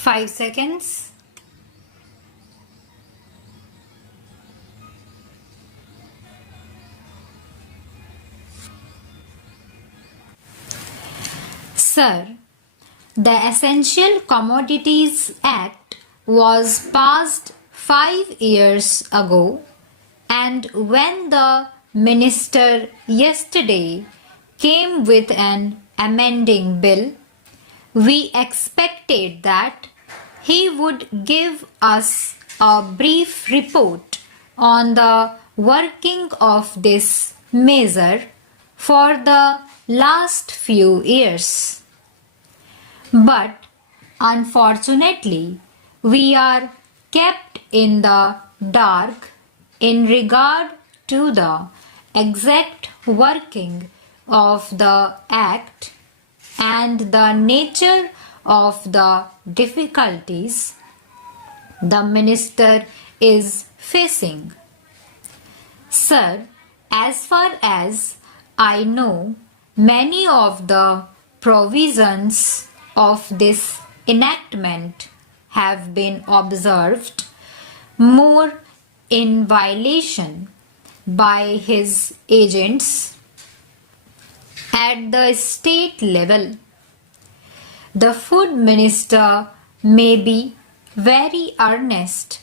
5 seconds. Sir, the Essential Commodities Act was passed 5 years ago, and when the minister yesterday came with an amending bill, we expected that he would give us a brief report on the working of this measure for the last few years. But unfortunately, we are kept in the dark in regard to the exact working of the Act and the nature of the difficulties the minister is facing. Sir, as far as I know, many of the provisions of this enactment have been observed more in violation by his agents at the state level. The food minister may be very earnest,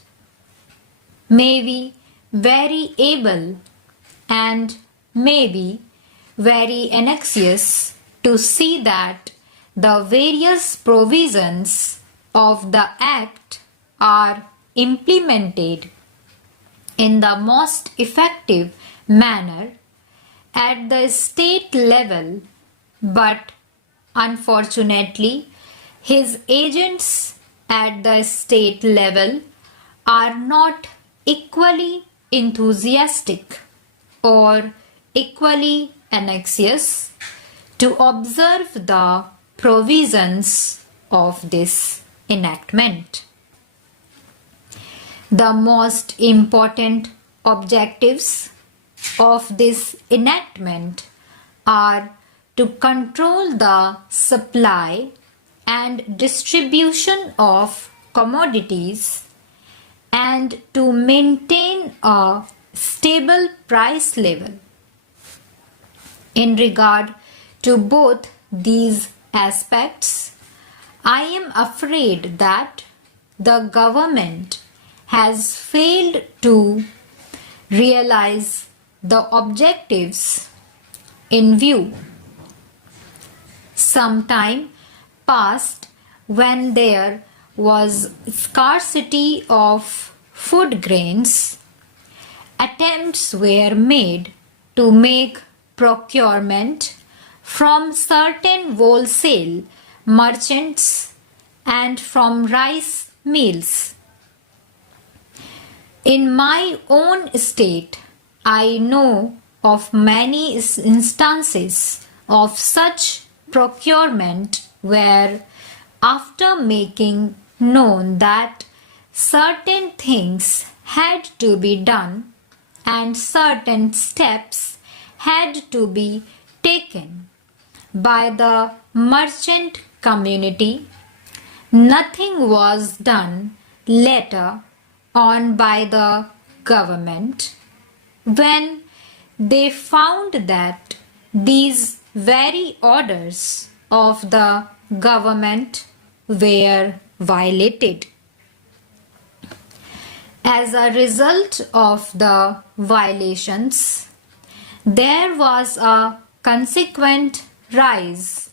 may be very able, and may be very anxious to see that the various provisions of the Act are implemented in the most effective manner at the state level, but unfortunately, his agents at the state level are not equally enthusiastic or equally anxious to observe the provisions of this enactment. The most important objectives of this enactment are to control the supply and distribution of commodities and to maintain a stable price level. In regard to both these aspects, I am afraid that the government has failed to realize the objectives in view. Some time passed when there was scarcity of food grains. Attempts were made to make procurement from certain wholesale merchants and from rice mills. In my own state, I know of many instances of such procurement where, after making known that certain things had to be done and certain steps had to be taken by the merchant community, nothing was done later on by the government when they found that these very orders of the government were violated. As a result of the violations, there was a consequent rise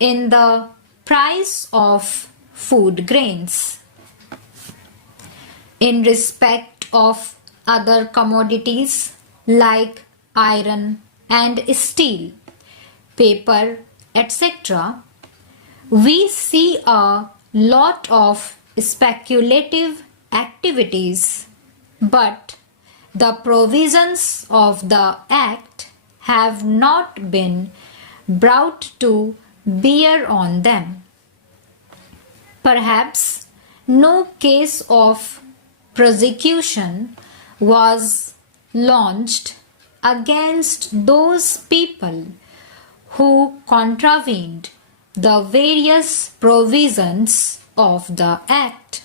in the price of food grains. In respect of other commodities like iron and steel, paper, etc., we see a lot of speculative activities, but the provisions of the Act have not been brought to bear on them. Perhaps no case of prosecution was launched against those people who contravened the various provisions of the Act.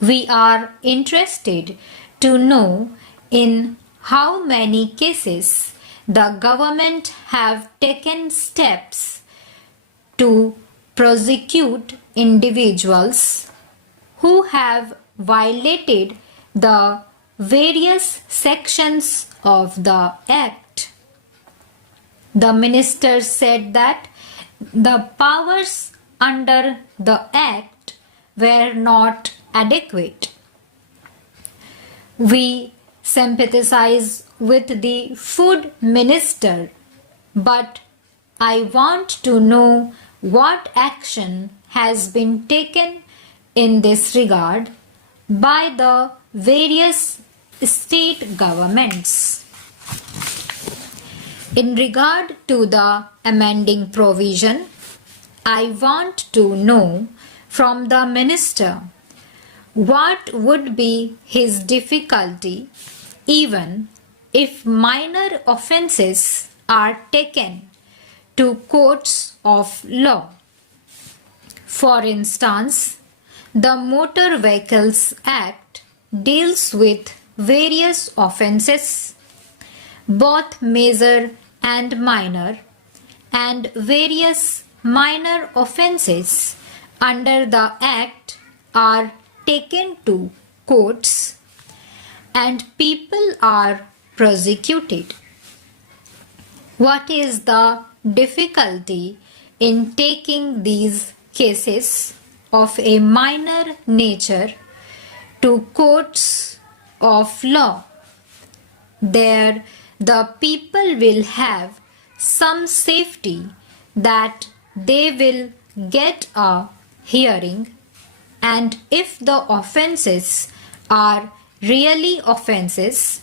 We are interested to know in how many cases the government have taken steps to prosecute individuals who have violated the various sections of the Act. The minister said that the powers under the Act were not adequate. We sympathize with the food minister, but I want to know what action has been taken in this regard by the various state governments. In regard to the amending provision, I want to know from the minister what would be his difficulty even if minor offences are taken to courts of law. For instance, the Motor Vehicles Act deals with various offences, both major and minor, and various minor offences under the Act are taken to courts and people are prosecuted. What is the difficulty in taking these cases of a minor nature to courts of law? There the people will have some safety that they will get a hearing, and if the offences are really offences,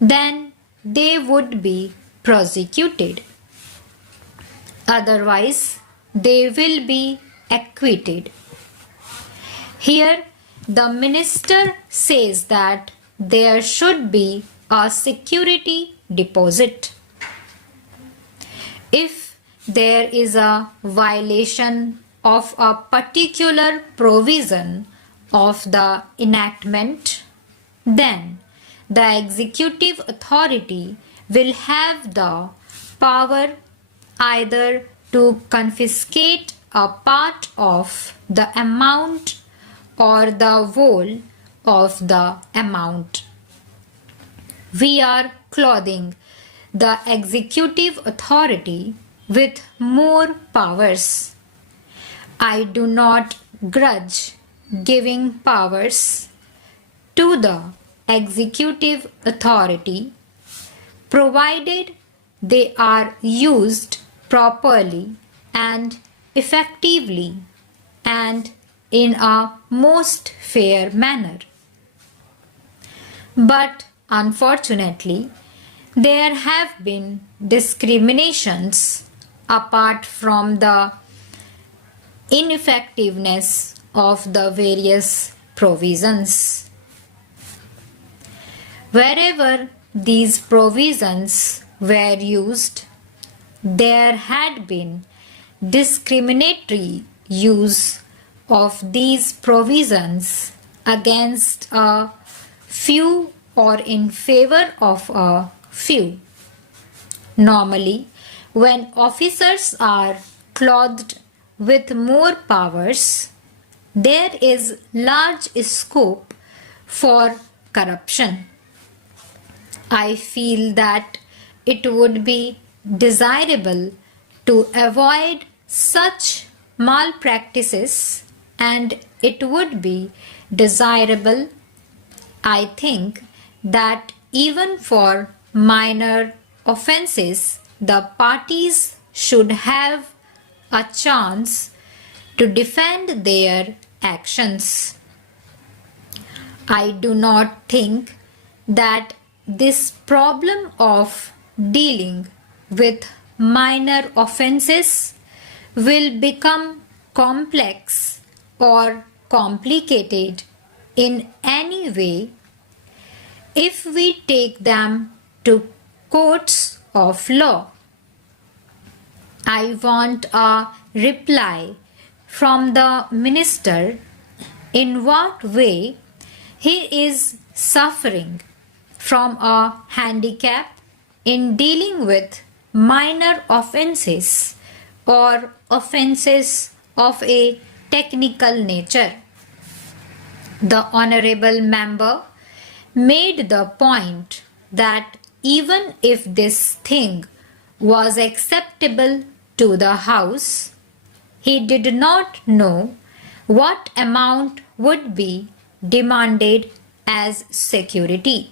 then they would be prosecuted. Otherwise, they will be acquitted. Here, the minister says that there should be a security deposit. If there is a violation of a particular provision of the enactment, then the executive authority will have the power either to confiscate a part of the amount or the whole of the amount. We are clothing the executive authority with more powers. I do not grudge giving powers to the executive authority, provided they are used properly and effectively and in a most fair manner. But unfortunately, there have been discriminations apart from the ineffectiveness of the various provisions. Wherever these provisions were used, there had been discriminatory use of these provisions against a few or in favor of a few. Normally, when officers are clothed with more powers, there is large scope for corruption. I feel that it would be desirable to avoid such malpractices, and it would be desirable, I think, that even for minor offences, the parties should have a chance to defend their actions. I do not think that this problem of dealing with minor offences will become complex or complicated in any way if we take them to courts of law. I want a reply from the minister in what way he is suffering from a handicap in dealing with minor offences or offences of a technical nature. The honorable member made the point that even if this thing was acceptable to the House, he did not know what amount would be demanded as security.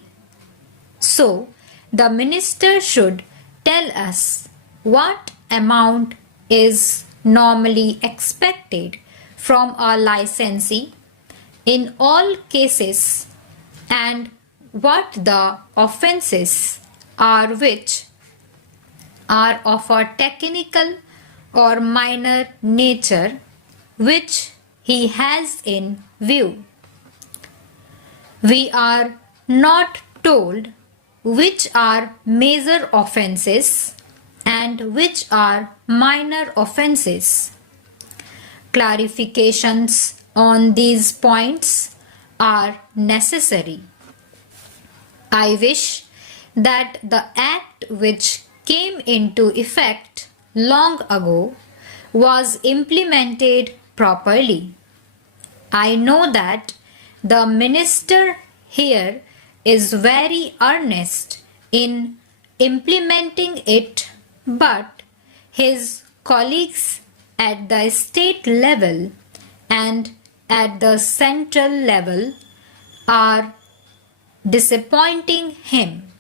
So, the minister should tell us what amount is normally expected from a licensee in all cases and what the offences are which are of a technical or minor nature which he has in view. We are not told which are major offences and which are minor offences. Clarifications on these points are necessary. I wish that the act which came into effect long ago was implemented properly. I know that the minister here is very earnest in implementing it, but his colleagues at the state level and at the central level are disappointing him.